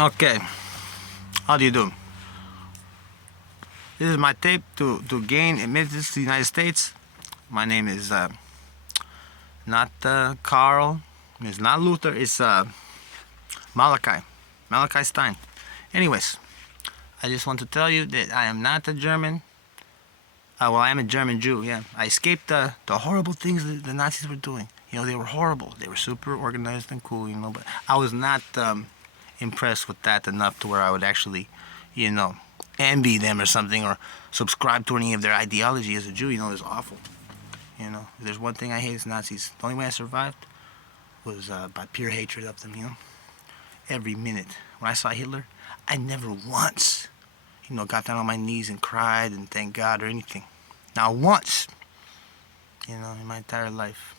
Okay, how do you do? This is my tape to gain admittance to the United States. My name is not Carl. It's not Luther. It's Malachi Stein. Anyways, I just want to tell you that I am not a German. Well, I am a German Jew, yeah. I escaped the horrible things that the Nazis were doing. You know, they were horrible. They were super organized and cool, you know, but I was not impressed with that enough to where I would actually, you know, envy them or something or subscribe to any of their ideology as a Jew. You know, it's awful. You know, if there's one thing I hate is Nazis. The only way I survived was by pure hatred of them, you know. Every minute. When I saw Hitler, I never once, you know, got down on my knees and cried and thanked God or anything. Not once, you know, in my entire life.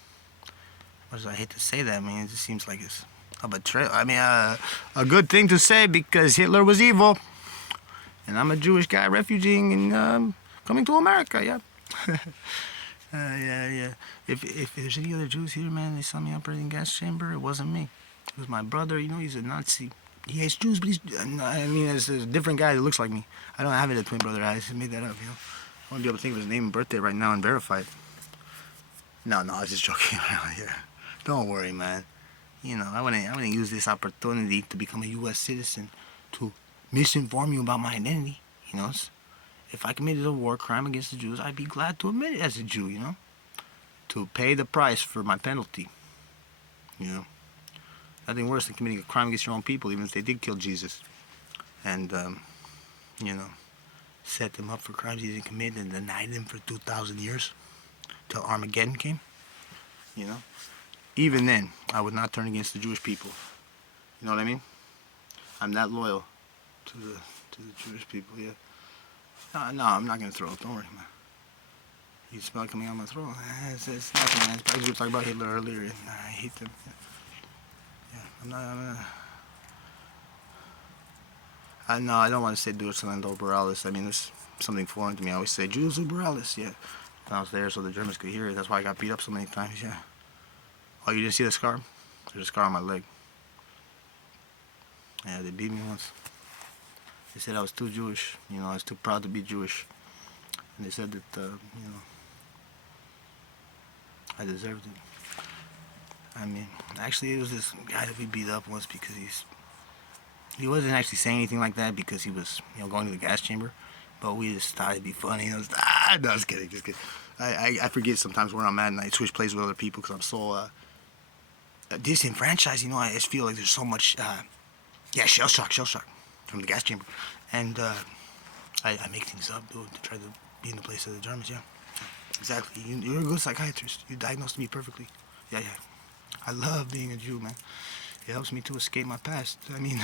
As I hate to say that, I mean, it just seems like it's a betrayal. I mean, a good thing to say because Hitler was evil. And I'm a Jewish guy refugeeing and coming to America, yeah. Yeah. If there's any other Jews here, man, they saw me operating gas chamber, it wasn't me. It was my brother, you know, he's a Nazi. He hates Jews, but I mean, there's a different guy that looks like me. I don't have it a twin brother. I just made that up, you know. I want to be able to think of his name and birthday right now and verify it. No, I was just joking around here. Don't worry, man. You know, I wanna use this opportunity to become a U.S. citizen to misinform you about my identity, you know. If I committed a war crime against the Jews, I'd be glad to admit it as a Jew, you know. To pay the price for my penalty, you know. Nothing worse than committing a crime against your own people, even if they did kill Jesus. And, you know, set them up for crimes he didn't commit and denied them for 2,000 years till Armageddon came, you know. Even then, I would not turn against the Jewish people. You know what I mean? I'm that loyal to the Jewish people, yeah. No, I'm not gonna throw up. Don't worry, man. You smell it coming out my throat. It's nothing, man. It's probably we were talking about Hitler earlier, and I hate them. Yeah, I don't want to say Deus Liberalis. I mean, it's something foreign to me. I always say Jews Liberalis, yeah. And I was there so the Germans could hear it. That's why I got beat up so many times, yeah. Oh, you didn't see the scar? There's a scar on my leg. Yeah, they beat me once. They said I was too Jewish. You know, I was too proud to be Jewish. And they said that, you know, I deserved it. I mean, actually, it was this guy that we beat up once because he wasn't actually saying anything like that because he was, you know, going to the gas chamber. But we just thought it'd be funny. No, I was kidding, just kidding. I forget sometimes where I'm at and I switch places with other people because I'm so disenfranchised. You know, I just feel like there's so much, shell shock from the gas chamber. And I make things up, dude, to try to be in the place of the Germans, yeah. Exactly. You're a good psychiatrist. You diagnosed me perfectly. Yeah. I love being a Jew, man. It helps me to escape my past. I mean,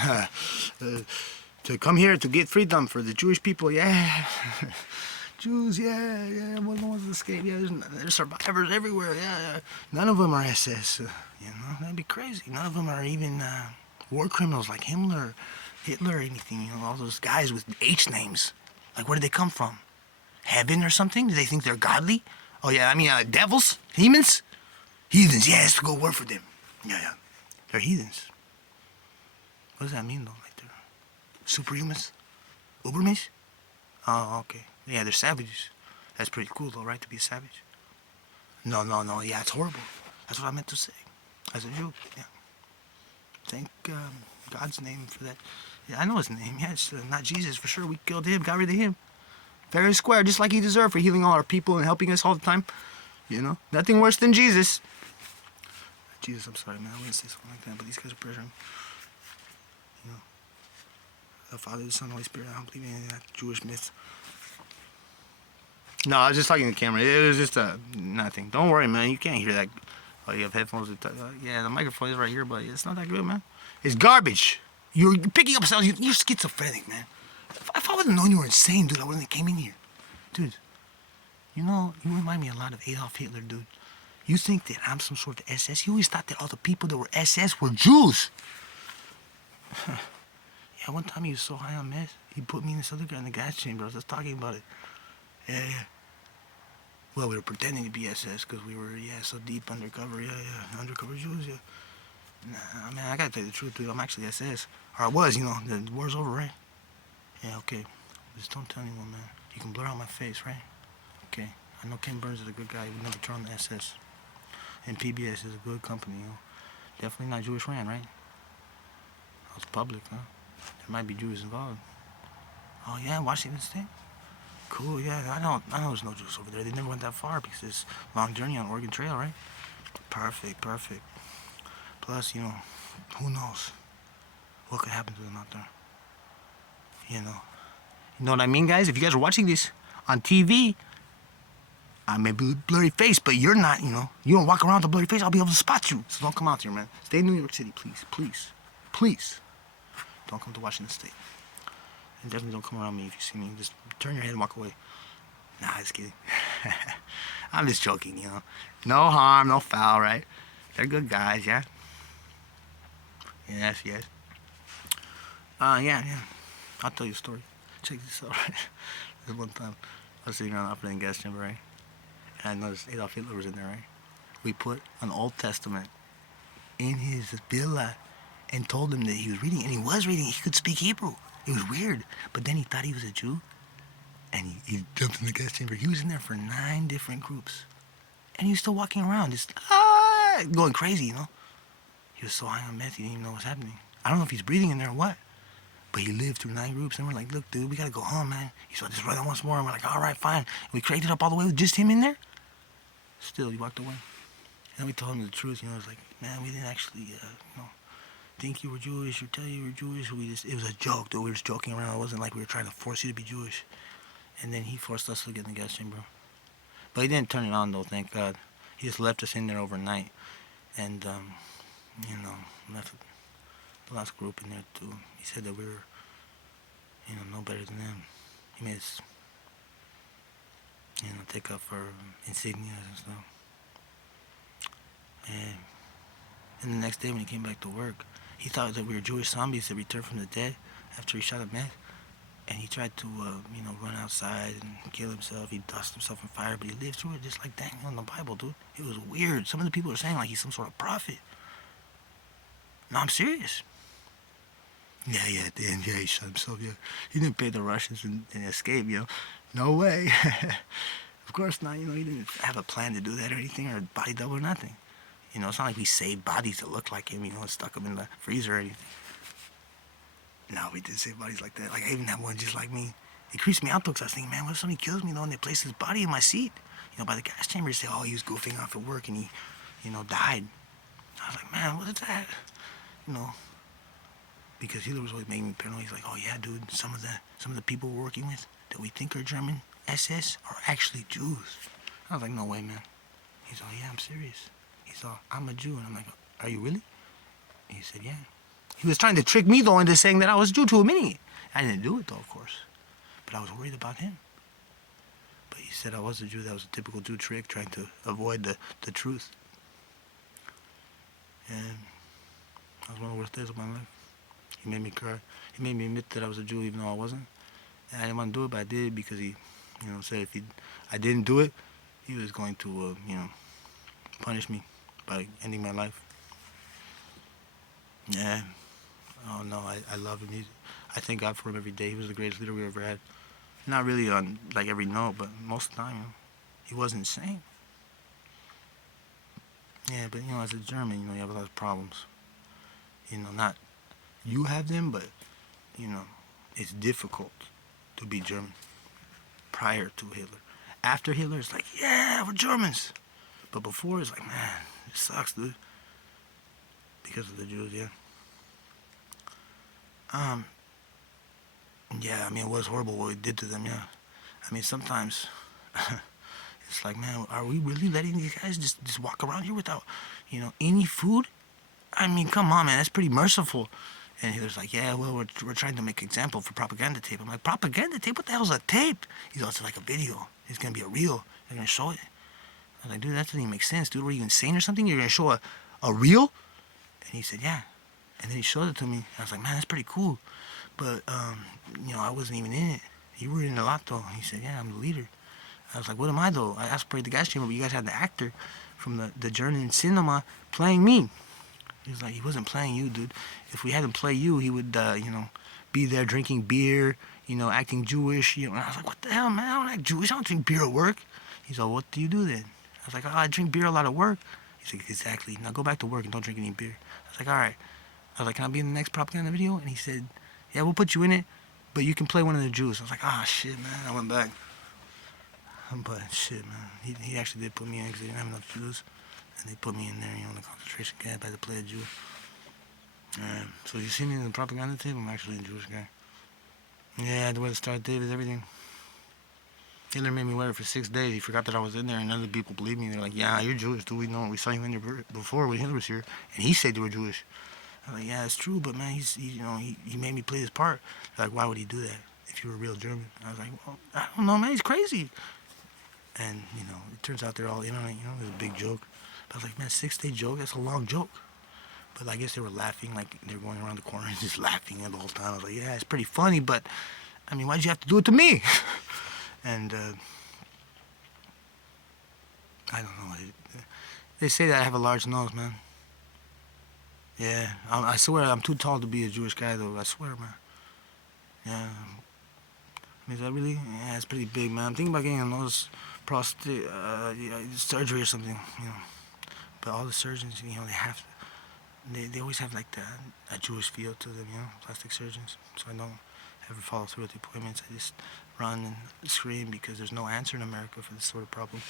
to come here to get freedom for the Jewish people, yeah. Jews, yeah. One wants to escape. Yeah, there's survivors everywhere. Yeah. None of them are SS. You know, that'd be crazy. None of them are even war criminals like Hitler, or anything. You know, all those guys with H names. Like, where did they come from? Heaven or something? Do they think they're godly? Oh yeah, I mean, devils, demons, heathens. Yeah, it's to go work for them. Yeah. They're heathens. What does that mean though? Like they're superhumans? Ubermensch? Oh, okay. Yeah, they're savages. That's pretty cool though, right? To be a savage. No. Yeah, it's horrible. That's what I meant to say. As a Jew, yeah. Thank God's name for that. Yeah, I know his name. Yeah, it's not Jesus for sure. We killed him, got rid of him. Fair and square, just like he deserved for healing all our people and helping us all the time. You know, nothing worse than Jesus. Jesus, I'm sorry, man. I wouldn't say something like that, but these guys are pressuring. You know, the Father, the Son, the Holy Spirit. I don't believe in any of that Jewish myth. No, I was just talking to the camera. It was just nothing. Don't worry, man. You can't hear that. Oh, you have headphones. Yeah, the microphone is right here, but it's not that good, man. It's garbage. You're picking up sounds. You're schizophrenic, man. If I would have known you were insane, dude, I wouldn't have came in here. Dude, you know, you remind me a lot of Adolf Hitler, dude. You think that I'm some sort of SS? You always thought that all the people that were SS were Jews. Yeah, one time he was so high on meth, he put me and this other guy in the gas chamber. I was just talking about it. Yeah. Well, we were pretending to be SS because we were, so deep undercover. Yeah, undercover Jews, yeah. Nah, man, I gotta tell you the truth, dude. I'm actually SS. Or I was, the war's over, right? Yeah, okay. Just don't tell anyone, man. You can blur out my face, right? Okay. I know Ken Burns is a good guy. He would never turn on the SS. And PBS is a good company. Definitely not Jewish ran, right? It's public, huh? There might be Jews involved. Oh, yeah, Washington State? Cool, yeah. I know there's no Jews over there. They never went that far because it's a long journey on Oregon Trail, right? Perfect, perfect. Plus, who knows what could happen to them out there. You know. You know what I mean, guys? If you guys are watching this on TV, I may be blurry face, but you're not, You don't walk around with a blurry face, I'll be able to spot you. So don't come out here, man. Stay in New York City, please, please. Please. Don't come to Washington State. And definitely don't come around me if you see me. Just turn your head and walk away. Nah, just kidding. I'm just joking, No harm, no foul, right? They're good guys, yeah? Yes, yes. Yeah. I'll tell you a story. Check this out, right? This one time, I was sitting around up in the gas chamber, right? And I noticed Adolf Hitler was in there, right? We put an Old Testament in his villa and told him that he was reading, and he was reading. He could speak Hebrew. It was weird. But then he thought he was a Jew, and he jumped in the gas chamber. He was in there for 9 different groups. And he was still walking around, just going crazy, He was so high on meth, he didn't even know what was happening. I don't know if he's breathing in there or what. But he lived through 9 groups, and we're like, look, dude, we gotta go home, man. He said, just run it once more, and we're like, all right, fine. And we cranked it up all the way with just him in there. Still, he walked away. And we told him the truth, It was like, man, we didn't actually, think you were Jewish or tell you were Jewish. It was a joke, dude. We were just joking around. It wasn't like we were trying to force you to be Jewish. And then he forced us to get in the gas chamber. But he didn't turn it on, though, thank God. He just left us in there overnight. And, left the last group in there, too. He said that we were, no better than them. He made us, take off our insignias and stuff. And the next day when he came back to work, he thought that we were Jewish zombies that returned from the dead after he shot a meth. And he tried to, run outside and kill himself. He dusted himself in fire, but he lived through it just like Daniel in the Bible, dude. It was weird. Some of the people are saying like he's some sort of prophet. No, I'm serious. Yeah, at the end, he shot himself, yeah. He didn't pay the Russians and escape, No way. Of course not, he didn't have a plan to do that or anything, or a body double or nothing. It's not like we saved bodies that look like him, and stuck them in the freezer or anything. No, we didn't save bodies like that. Like, I even had one just like me. It creeps me out, though, because I was thinking, man, what if somebody kills me, though, and they place his body in my seat? By the gas chamber, they say, oh, he was goofing off at work, and he, died. I was like, man, what is that? Because Hitler was always making me paranoid. He's like, oh, yeah, dude, some of the people we're working with that we think are German SS are actually Jews. I was like, no way, man. He's all, yeah, I'm serious. He's all, I'm a Jew. And I'm like, are you really? And he said, yeah. He was trying to trick me, though, into saying that I was Jew to admitting it. I didn't do it, though, of course. But I was worried about him. But he said I was a Jew. That was a typical Jew trick, trying to avoid the truth. And that was one of the worst days of my life. He made me cry. He made me admit that I was a Jew even though I wasn't. And I didn't want to do it, but I did because he, said if I didn't do it, he was going to, punish me by ending my life. Yeah. Oh, no, I love him. I thank God for him every day. He was the greatest leader we ever had. Not really on, like, every note, but most of the time, he wasn't insane. Yeah, but, as a German, you have a lot of problems. Not you have them, but, it's difficult to be German prior to Hitler. After Hitler, it's like, yeah, we're Germans. But before, it's like, man, it sucks, dude. Because of the Jews, yeah. Yeah, I mean, it was horrible what we did to them, yeah. I mean, sometimes it's like, man, are we really letting these guys just walk around here without, any food? I mean, come on, man, that's pretty merciful. And he was like, yeah, well, we're trying to make an example for propaganda tape. I'm like, propaganda tape? What the hell's a tape? He's also like a video. It's going to be a reel. They're going to show it. I was like, dude, that doesn't even make sense, dude. Were you insane or something? You're going to show a reel? And he said, yeah. And then he showed it to me. I was like, man, that's pretty cool. But, I wasn't even in it. You were in it a lot, though. He said, yeah, I'm the leader. I was like, what am I, though? I asked for the gas chamber, but you guys had the actor from the German cinema playing me. He was like, he wasn't playing you, dude. If we had him play you, he would, be there drinking beer, acting Jewish. And I was like, what the hell, man? I don't act Jewish. I don't drink beer at work. He's like, what do you do then? I was like, oh, I drink beer a lot at work. He's like, exactly. Now go back to work and don't drink any beer. I was like, all right. I was like, can I be in the next propaganda video? And he said, yeah, we'll put you in it, but you can play one of the Jews. I was like, ah, shit, man. I went back. But shit, man. He actually did put me in because they didn't have enough Jews. And they put me in there, in the concentration camp. I had to play a Jew. So you see me in the propaganda tape? I'm actually a Jewish guy. Yeah, I had to wear the Star of David, everything. Hitler made me wear it for 6 days. He forgot that I was in there, and other people believed me. They're like, yeah, you're Jewish, dude. We know. We saw you in there before when Hitler was here, and he said you were Jewish. I'm like, yeah, it's true, but man, he made me play this part. They're like, why would he do that if you were real German? I was like, well, I don't know, man. He's crazy. And, it turns out they're all in on it, it was a big joke. But I was like, man, 6-day joke? That's a long joke. But I guess they were laughing, like they were going around the corner and just laughing the whole time. I was like, yeah, it's pretty funny, but, I mean, why'd you have to do it to me? And, I don't know. They say that I have a large nose, man. Yeah, I swear I'm too tall to be a Jewish guy, though. I swear, man. Yeah. I mean, is that really? Yeah, it's pretty big, man. I'm thinking about getting a nose surgery or something, But all the surgeons, they always have like a Jewish feel to them, plastic surgeons. So I don't ever follow through with the appointments. I just run and scream because there's no answer in America for this sort of problem.